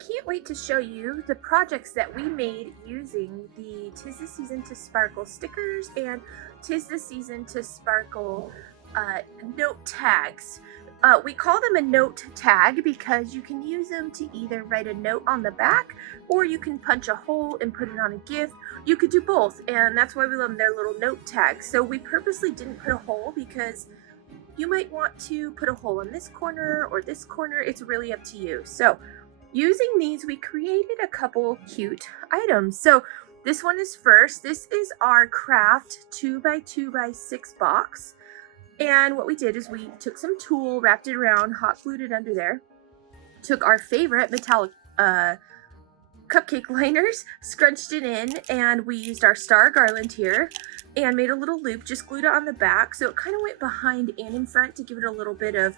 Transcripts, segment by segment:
can't wait to show you the projects that we made using the 'Tis the Season to Sparkle stickers and 'Tis the Season to Sparkle note tags. We call them a note tag because you can use them to either write a note on the back or you can punch a hole and put it on a gift. You could do both, and that's why we love them. They're little note tags. So we purposely didn't put a hole because you might want to put a hole in this corner or this corner. It's really up to you. So using these, we created a couple cute items. So this one is first. This is our craft 2x2x6 box. And what we did is we took some tulle, wrapped it around, hot glued it under there, took our favorite metallic cupcake liners, scrunched it in, and we used our star garland here and made a little loop, just glued it on the back so it kind of went behind and in front to give it a little bit of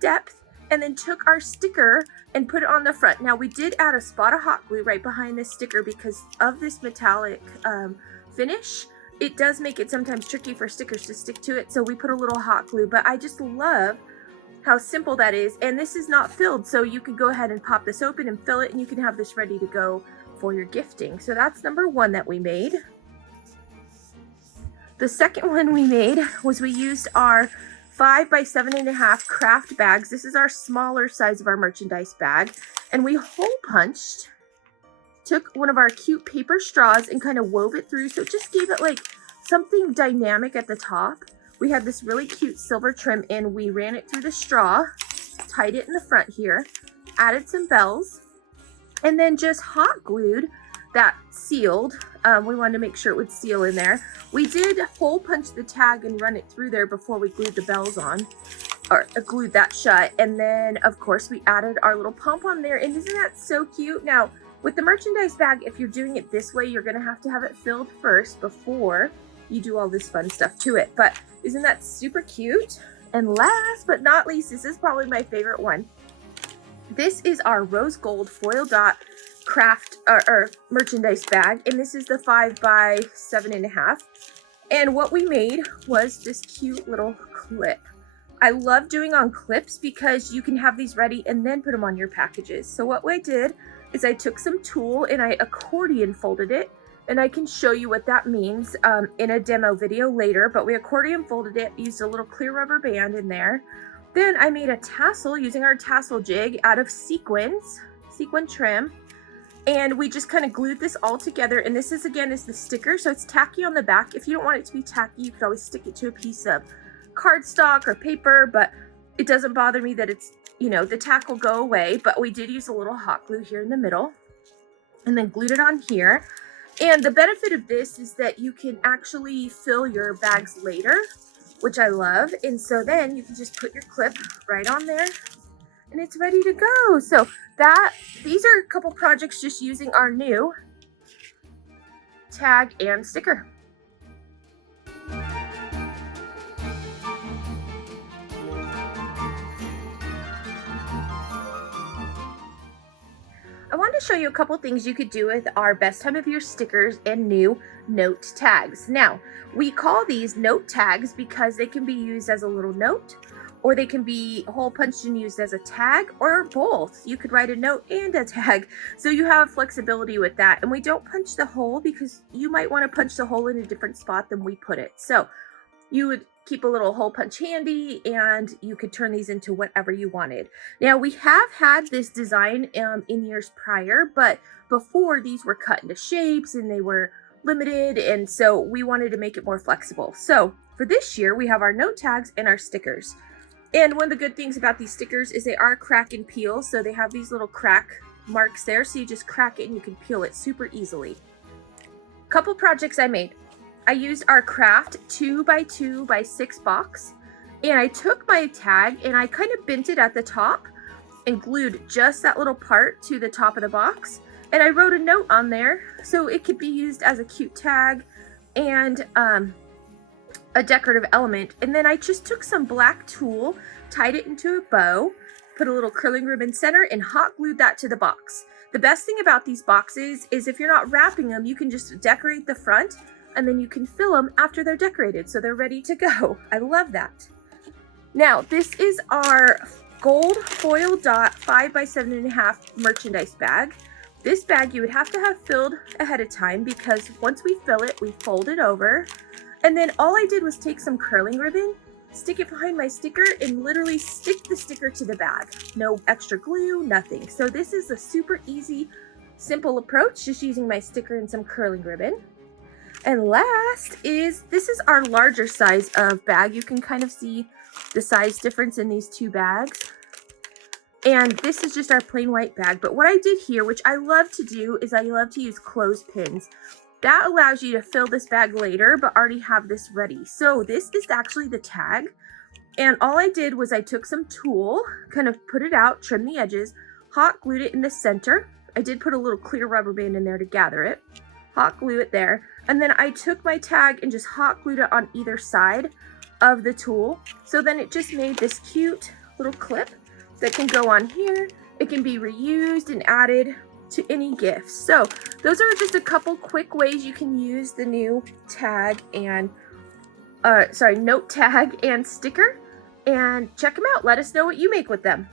depth, and then took our sticker and put it on the front. Now we did add a spot of hot glue right behind this sticker because of this metallic finish. It does make it sometimes tricky for stickers to stick to it, so we put a little hot glue, but I just love how simple that is. And this is not filled, so you can go ahead and pop this open and fill it, and you can have this ready to go for your gifting. So that's number one that we made. The second one we made was we used our 5x7.5 craft bags. This is our smaller size of our merchandise bag, and we hole punched, took one of our cute paper straws and kind of wove it through, so it just gave it like something dynamic at the top. We had this really cute silver trim and we ran it through the straw, tied it in the front here, added some bells, and then just hot glued that sealed. We wanted to make sure it would seal in there. We did hole punch the tag and run it through there before we glued the bells on, or glued that shut. And then of course we added our little pom-pom there, and isn't that so cute? Now with the merchandise bag, if you're doing it this way, you're gonna have to have it filled first before you do all this fun stuff to it. But isn't that super cute? And last but not least, this is probably my favorite one. This is our rose gold foil dot craft or merchandise bag, and this is the 5x7.5. And what we made was this cute little clip. I love doing on clips because you can have these ready and then put them on your packages. So what I did is I took some tulle and I accordion folded it, and I can show you what that means in a demo video later, but we accordion folded it, used a little clear rubber band in there. Then I made a tassel using our tassel jig out of sequin trim, and we just kind of glued this all together. And this is, again, is the sticker, so it's tacky on the back. If you don't want it to be tacky, you could always stick it to a piece of cardstock or paper, but it doesn't bother me that it's, you know, the tack will go away. But we did use a little hot glue here in the middle and then glued it on here. And the benefit of this is that you can actually fill your bags later, which I love. And so then you can just put your clip right on there and it's ready to go. So these are a couple projects just using our new tag and sticker. I wanted to show you a couple things you could do with our best time of year stickers and new note tags. Now, we call these note tags because they can be used as a little note, or they can be hole punched and used as a tag, or both. You could write a note and a tag, so you have flexibility with that. And we don't punch the hole because you might want to punch the hole in a different spot than we put it. So you would keep a little hole punch handy, and you could turn these into whatever you wanted. Now we have had this design in years prior, but before these were cut into shapes and they were limited, and so we wanted to make it more flexible. So for this year, we have our note tags and our stickers. And one of the good things about these stickers is they are crack and peel, so they have these little crack marks there, so you just crack it and you can peel it super easily. Couple projects I made. I used our craft 2x2x6 box, and I took my tag and I kind of bent it at the top and glued just that little part to the top of the box, and I wrote a note on there so it could be used as a cute tag and a decorative element. And then I just took some black tulle, tied it into a bow, put a little curling ribbon center, and hot glued that to the box. The best thing about these boxes is if you're not wrapping them, you can just decorate the front and then you can fill them after they're decorated, so they're ready to go. I love that. Now, this is our gold foil dot 5 by 7.5 merchandise bag. This bag you would have to have filled ahead of time because once we fill it, we fold it over. And then all I did was take some curling ribbon, stick it behind my sticker, and literally stick the sticker to the bag. No extra glue, nothing. So this is a super easy, simple approach, just using my sticker and some curling ribbon. And last is, this is our larger size of bag. You can kind of see the size difference in these two bags. And this is just our plain white bag. But what I did here, which I love to do, is I love to use clothespins. That allows you to fill this bag later, but already have this ready. So this is actually the tag. And all I did was I took some tulle, kind of put it out, trim the edges, hot glued it in the center. I did put a little clear rubber band in there to gather it. Hot glue it there. And then I took my tag and just hot glued it on either side of the tulle. So then it just made this cute little clip that can go on here. It can be reused and added to any gift. So those are just a couple quick ways you can use the new tag and note tag and sticker, and check them out. Let us know what you make with them.